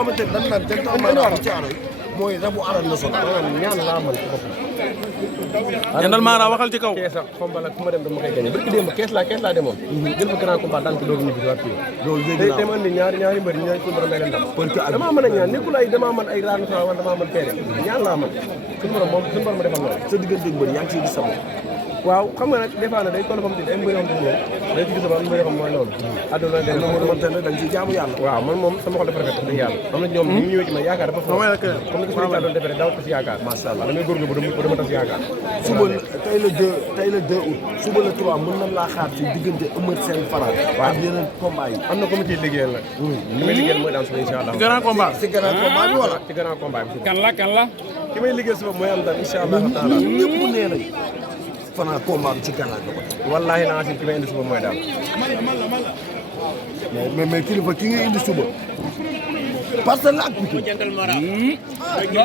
xamante ne dañ naan jënd maanaam ci aaro yi mooy rabu arène nationale. maanaam ñaan laa mën ci boppam. Jëndal Mara waxal ci kaw. kees ak xombal ak fu ma dem dama koy gagné barki démb kees laa demoon. jël fa grand combat daan ko doog ñibbi waat fii. loolu dégg naa tey ma andi ñaari mbër ñaari suñu borom may leen ndam. damaa mën a ñaan nekkul ay damaa mën ay raanu wala damaa mën teere ñaan laa mën suñu borom ma defal loolu. sa diggante mbër yaa ngi ciy gis sa bopp. waaw xam nga nag des fois nag day toll xam te ay mbër yoo xam ne day ci gis ba mbër yoo xam mooy loolu. adduna day man tamit dañ ciy jaamu yàlla. waaw man moom sama xol dafa rafet wax dëgg yàlla. am na ñoom ñu ñëwee ci man yaakaar dafa fort comme ni ko Serigne doon defee daaw tas yaakaar. macha allah damay góorgóorlu ba dama tas yaakaar. suba tey la 2 août suba la 3 mën nañ laa xaar ci diggante Eumeu Sène Franc ak yeneen combat yi. am na comité liggéeyal nag. li may liggéeyal mooy daan suba incha allah. grand combat. ci grand combat bi wala. ci grand combat bi. kan la. ki may liggéeyal suba mooy am daan incha allah taala. ñëpp nee nañ Franc combat bi ci gànnaaw bi ko. wallaahi naa si ki may indi suba mooy daal. mais kilifa ki nga indi suba. parce que la ak Pikine.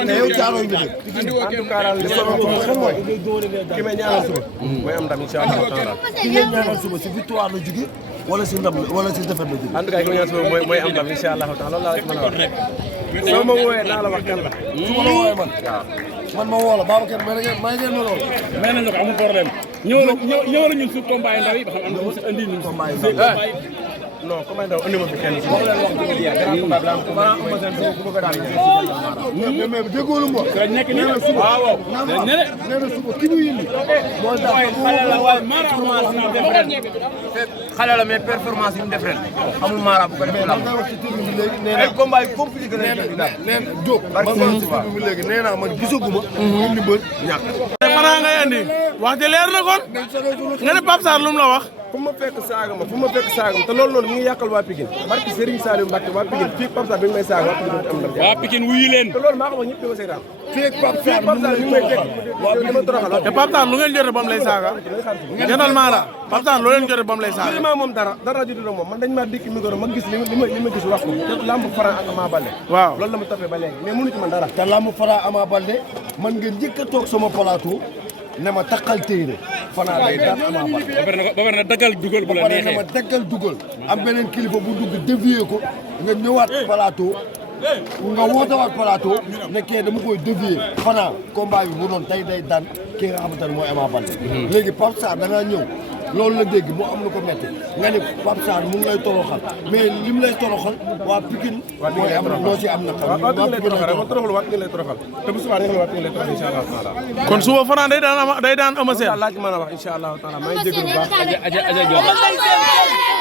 mais yow jaaroo ñu dëkk. en tout cas daal li ma xam mooy ki may ñaanal suba. mooy am ndam incha allah taala. ki ngeen ñaanal suba si victoire la jóge wala si ndam wala si défaite la jóge. en tout cas ki may ñaanal suba mooy am ndam incha allah taala loolu laa rek mën a wax. soo ma woowee naa la wax kan la. su ma la woowee man. man ma woo la Babacar may ngeen ma lool. may nañu ko amul problème. ñëw la ñun suñu combat yi ndaw yi ba xam am na si andi ñun. combat yi ndaw non combat ndaw andi ma fi kenn. wax leen wax dëgg yàlla grand combat bi la am combat Eumeu Sène suba ku bëgg a daal mais déggoo lu mu wax. nekk nee na suba waaw nee na suba ki ñu yindi. mooy daal xale la waaye Mara xale la mais performance yi mu def ren amul Mara bu ko defee la wax ci tribune bi léegi nee ay combat yu compliqué la nee na Diop man wax ci tribune bi léegi nee naa man gisaguma indi mbër ñàkk. Franc ngay andi wax ji leer na kon nga ne Pape Sarr lu mu la wax. fu ma fekk saaga ma te loolu noonu mu ngi yàqal waa Pikine barki Serigne Saliou Mbacke waa Pikine fii Pape Sarr bi may saaga waa Pikine am ndam. waa Pikine wuyu leen. te loolu maa ko wax ñëpp dama seetaan. fii Pape Sarr mi ngi may teg dama toroxal. te Pape Sarr lu ngeen jotee ba mu lay saaga. Jëndal Mara Pape Sarr loo leen jotee ba mu lay saaga. maa moom dara judd moom man dañ maa dikk micro ma gis li ma gis wax ko te lamb Franc ak Ama Baldé. waaw loolu la ma toppee ba léegi mais mënu ci man dara. te lamb Franc Ama Baldé man ngeen njëkk a toog sama plateau ne ma takkal téere Franc day daan Ama Baldé. ba pare na daggal dugal bu la neexee ne ma daggal dugal am beneen kilifa bu dugg dévier ko nga ñëwaat plateau nga wootewaat plateau ne kee dama koy dévier Franc combat bi bu doon tey day daan ki nga xamante ne mooy Ama Baldé. léegi Pape Sarr da ngaa ñëw loolu la dégg mu am lu ko metti nga ne Pape Sarr mu ngi lay toroxal mais lim lay toroxal waa Pikine mooy am loo ci am na xam waa Pikine lay toroxal man toroxal waa Pikine lay toroxal te bu subaa nga xam ne waa Pikine lay toroxal incha allah taala. kon suba Franc day daan Eumeu Sène. laaj mën a wax incha allah taala maa ngi jégalu bu baax. aja